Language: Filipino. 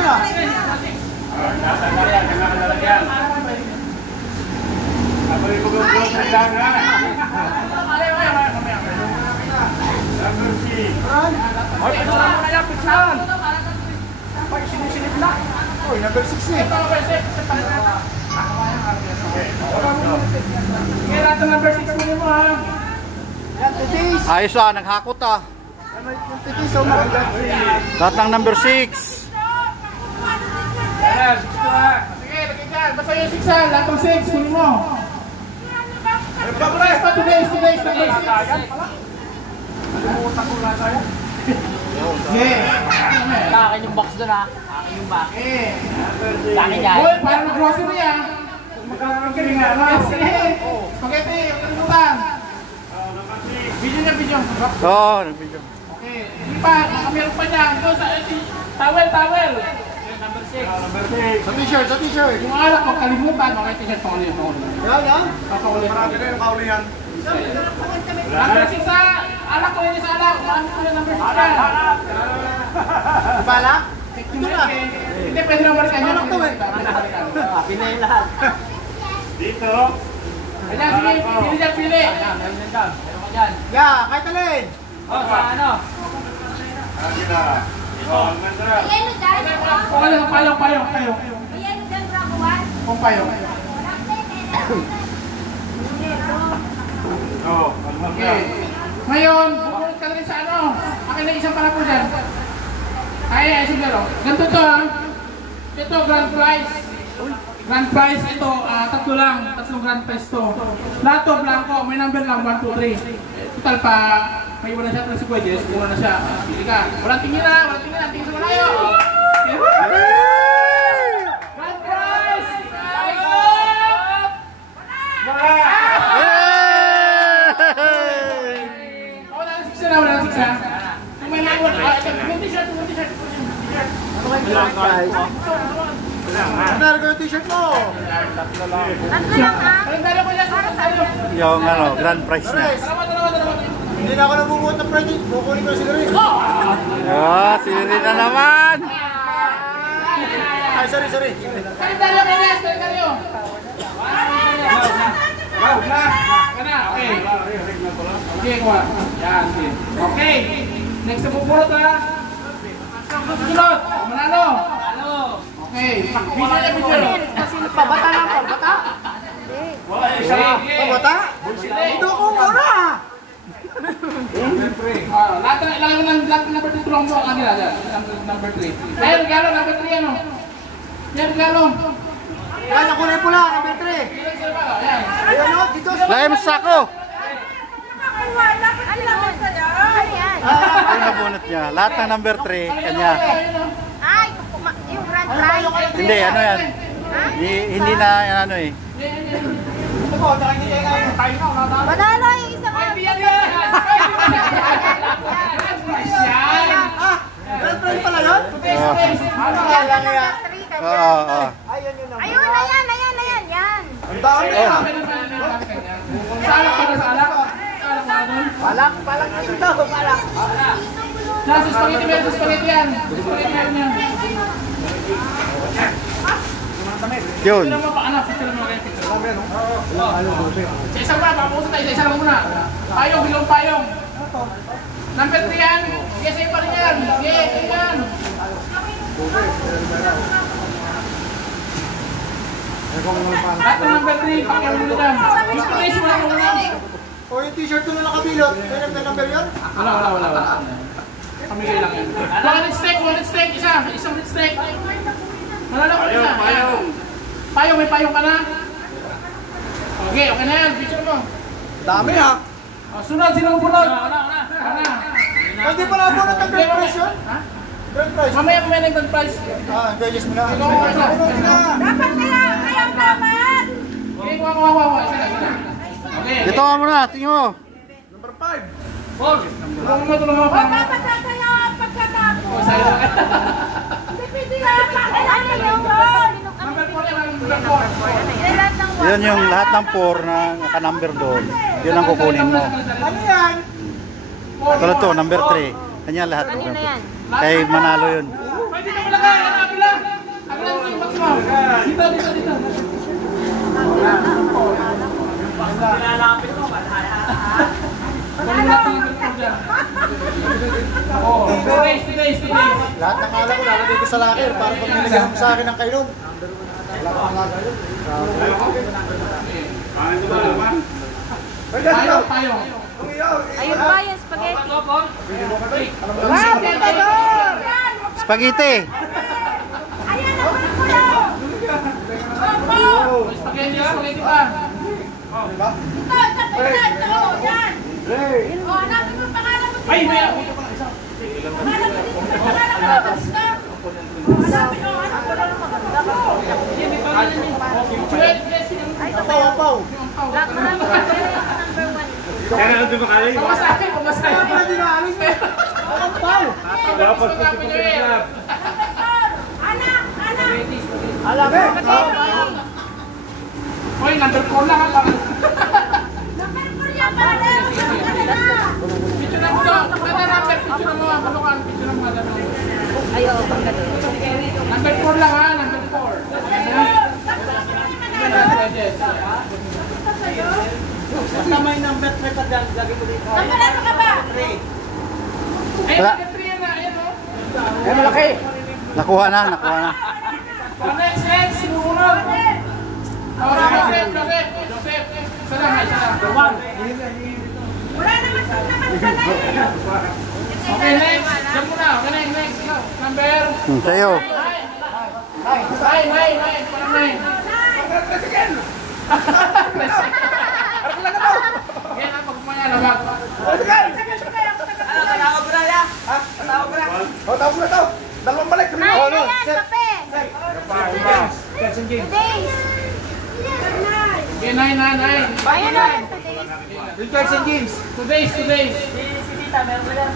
yun ah. Uy, number 6 eh. Number 6 mo ha. Ayos ah, naghakot ah. Lahat ng number 6. Sige, lagay dyan. Basta yung 6 ha. Lahat ng 6. Kunin mo. Papares pa today's number 6. Nalimutan ko lang tayo. Akin yung box doon ha. Akin yung box. Akin yan. Uy, parang mag-grocery ah. Magkakaroon nga. Spaghetti, yung kalimutan. Video niya, video. Oo, nag-video. Okay, hindi pa. Meron pa niya. Ito sa towel. Number 6. Sa t-shirt. Yung alak ko, kalimutan. Okay, t-shirt pa ulit. Yan. Marami na yung kaulihan. Number 6 sa alak ko yun sa alak. Marami ko yung number 6 yan. Bala? Ito na. Hindi, pwede na balikan yun. Alak to eh. Akin na yung lahat. Dito. Ayan, sige. Pili dyan, pili. Meron dyan. Yeah, kahit alin. Oh, sa ano? Payong. Kung payong. Okay. Ngayon, bubulot ka na rin sa ano. Akin na isang para po dyan. Ay, siguro. Ganito to ha. Ito, grand prize. Grand prize ito, tatlo lang. Tatlong grand prize to. Lahat to, blanco. May number lang, 1, 2, 3. Total pa, may iwan na siya. Si Kuya Jess, iwan na siya. Pili ka. Walang tingin na. Tingin sa malayo. Grand prize! Wala na 6 na. Kung may naiwan, t-shirt. Ano yung t-shirt mo? Kalendaro ko yan. Yung ano, grand prize niya. Hindi na ako nabubuhat ng project. Kukunin ko si Rin. Si Rin na naman. Ay, sorry. Kalendaro ko yan. Okay. Okay, kuha. Yan. Okay. Next na pupulot ha. Susunod. Manalo. Okay. Video. Pabata lang, pabata. Wala yung isa. Pabata? Ito ko muna. Lahat ng number 2 tulong mo ang kanila dyan. Number 3. Ayun, regalo, number 3 ano? Yan, regalo. Yan, ang kulay pula, number 3. Ayan. Ayan o, dito. Lagay mo sa sako. Ang nabunot niya. Lahat ng number 3, kanya. Ay, yung grand prize. Hindi, ano yan? Hindi na ano eh. Manalo yung isang Grand prize pala yun? Oo. Ayun, ayan. Yan. Ang dami na. Salak pa na sa alak. Palak dito, palak. Nasa spaghetti meron sa spaghetti yan. Yun. Sila mo pa anak, sila mo rin. Sa isang pa, papuso tayo, sa isa lang muna. Payong, bilong payong. Number 3 yan. Yes, sa'yo pa rin yan. Yes, yan. Lahat ng number 3, pakiyaw nyo lang. Displace mo lang muna. O yung t-shirt ko na nakabilot. May number yun? Wala. Pamigay lang yan. One steak, isang steak. Malala ko isa. Payong, may payong ka na. Okay na yan. Picture mo. Dami ha. Sunod, sinong punod? Wala. Hindi pa nabunot ang grand prize yun? Ha? Grand prize. Mamaya ng grand prize. Enjoyes mo na. Dapat kayang dapat. Okay, kuha. Isa lang. Okay. Dito ka muna, tingin mo. Number 5. Tulong mo. Dapat kaya pagkatapos. Sa'yo lang. Hindi pwede na. Kailangan yung goal. Number 4 yan, number 4. Yun yung lahat ng 4 na naka-number doon. Yun ang kukunin mo. Ano yan? Tulad to, number 3. Kanya lahat. Ano na yan? Kay manalo yun. Pwede ka malagay, hanapin lang. dito. Nilalapit mo, malaya. Kunin natin yung ganito dyan. Oh, today's. Lahat ng alak ko lalagay ko sa locker para pag nilagyan mo sa akin ng kainom. Wala kang locker yun. Tayo. Ayun pa yung spaghetti. Wow, Spaghetti. Ayan, naman ko lang. Opo. Spaghetti pa. Ito. Yan. O, hanapin mo ang pangalan mo. Ay, may ako. Pangalan mo dito. Pangalan mo. Basta. Hanapin mo. Hanap ko lang ang maganda. Apaw. Pamasahe. Hindi na alis mo. Apaw. Anak. Alam mo. Hoy, number 4 lang ha. Number 4 yan, pare. Picture mo to. Kada number, picture mo. Kalukan, picture mo. Ayaw, pagkado. Number 4 lang ha, number 4. Basta may number 3 pa dyan, lagay mo dito. Number ano ka ba? Ayun, Wala. number 3 yan na. Ayun o. Ay, malaki. Nakuha na. Oh, next. Sumunod. Oh, Joseph. Isa lang. Wala naman sa Okay, next. Diyan muna. Okay, next. Go. Number. Sa'yo. 9. Parang 9. Yan ang pagpumaya na bag. Tawag ko na ya. Tawag ko na. O, tawag mo na to. Dalawang balik. Ayan, kape. Jackson James. Today. Okay, 9. Ayan, today. Jackson James. Today's. Si Tita, meron ko yan.